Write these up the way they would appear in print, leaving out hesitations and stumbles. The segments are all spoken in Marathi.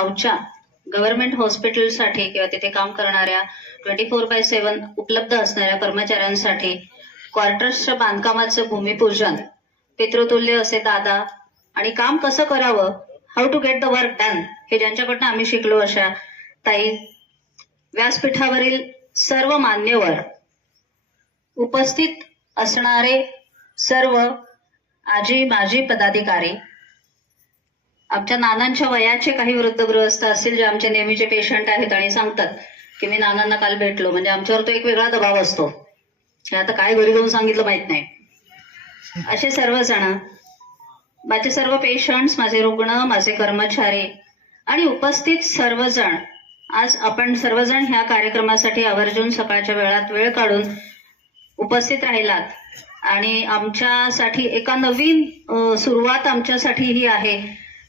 गावच्या गव्हर्नमेंट हॉस्पिटलसाठी किंवा तिथे काम करणाऱ्या 24/7 उपलब्ध असणाऱ्या कर्मचाऱ्यांसाठी क्वार्टर्सच्या बांधकामाचं भूमिपूजन, पितृतुल्य असे दादा आणि काम कसं करावं, how to get the work done, हे ज्यांच्याकडनं आम्ही शिकलो अशा ताई, व्यासपीठावरील सर्व मान्यवर, उपस्थित असणारे सर्व आजी माजी पदाधिकारी, आमच्या नानांच्या वयाचे काही वृद्ध गृहस्थ असतील जे आमचे नेहमीचे पेशंट आहेत आणि सांगतात की मी नानांना काल भेटलो, म्हणजे आमच्यावर तो एक वेगळा दबाव असतो, हे आता काय घरी जाऊन सांगितलं माहित नाही. असे सर्वजण, माझे सर्व पेशंट्स, माझे रुग्ण, माझे कर्मचारी आणि उपस्थित सर्वजण, आज आपण सर्वजण ह्या कार्यक्रमासाठी आवर्जून सकाळच्या वेळात वेळ काढून उपस्थित राहिलात आणि आमच्यासाठी एका नवीन सुरुवात आमच्यासाठी ही आहे,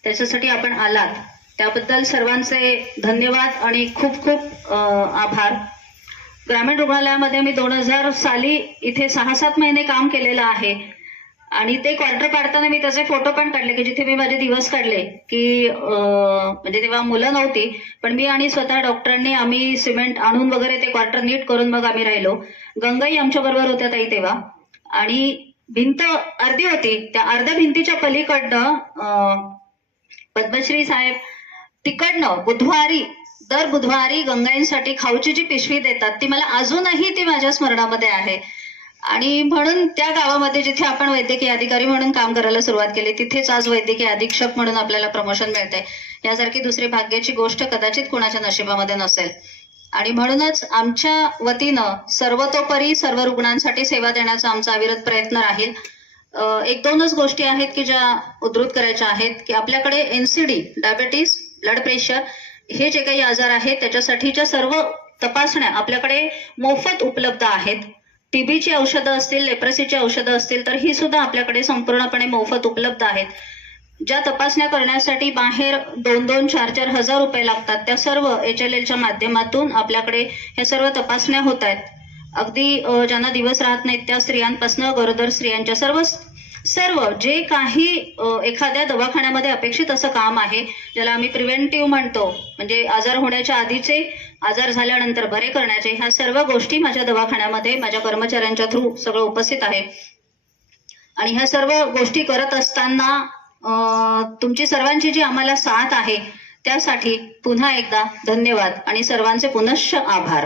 त्याच्यासाठी आपण आलात, त्याबद्दल सर्वांचे धन्यवाद आणि खूप खूप आभार. ग्रामीण रुग्णालयामध्ये मी 2000 साली इथे 6-7 महिने काम केलेलं आहे आणि ते क्वार्टर पाडताना मी त्याचे फोटो पण काढले की जिथे मी माझे दिवस काढले की म्हणजे तेव्हा मुलं नव्हती, पण मी आणि स्वतः डॉक्टरांनी आम्ही सिमेंट आणून वगैरे ते क्वार्टर नीट करून मग आम्ही राहिलो. गंगाई आमच्या बरोबर होत्या ताई तेव्हा, आणि भिंत अर्धी होती, त्या अर्ध्या भिंतीच्या पलीकडनं पद्मश्री साहेब तिकडनं दर बुधवारी गंगाईंसाठी खाऊची जी पिशवी देतात ती मला अजूनही ती माझ्या स्मरणामध्ये आहे. आणि म्हणून त्या गावामध्ये जिथे आपण वैद्यकीय अधिकारी म्हणून काम करायला सुरुवात केली तिथेच आज वैद्यकीय अधीक्षक म्हणून आपल्याला प्रमोशन मिळते. यासारखी दुसरी भाग्याची गोष्ट कदाचित कोणाच्या नशिबामध्ये नसेल. आणि म्हणूनच आमच्या वतीनं सर्वतोपरी सर्व रुग्णांसाठी सेवा देण्याचा आमचा अविरत प्रयत्न राहील. 1-2च गोष्टी आहेत की ज्या उद्धृत करायच्या आहेत की आपल्याकडे एनसीडी, डायबिटीस, ब्लड प्रेशर हे जे काही आजार आहेत त्याच्यासाठीच्या सर्व तपासण्या आपल्याकडे मोफत उपलब्ध आहेत. टीबीची औषधं असतील, लेप्रसीची औषधं असतील तर ही सुद्धा आपल्याकडे संपूर्णपणे मोफत उपलब्ध आहेत. ज्या तपासण्या करण्यासाठी बाहेर 2-2, 4-4 हजार रुपये लागतात त्या सर्व HLLच्या माध्यमातून आपल्याकडे ह्या सर्व तपासण्या होत आहेत. अगदी ज्यांना दिवस राहत नाहीत त्या स्त्रियांपासून गरोदर स्त्रियांच्या सर्व जे काही एखाद्या दवाखान्यामध्ये अपेक्षित असं काम आहे ज्याला आम्ही प्रिव्हेंटिव्ह म्हणतो, म्हणजे आजार होण्याच्या आधीचे, आजार झाल्यानंतर बरे करण्याचे, ह्या सर्व गोष्टी माझ्या दवाखान्यामध्ये माझ्या कर्मचाऱ्यांच्या थ्रू सगळं उपस्थित आहे. आणि ह्या सर्व गोष्टी करत असताना तुमची सर्वांची जी आम्हाला साथ आहे त्यासाठी पुन्हा एकदा धन्यवाद आणि सर्वांचे पुनश्च आभार.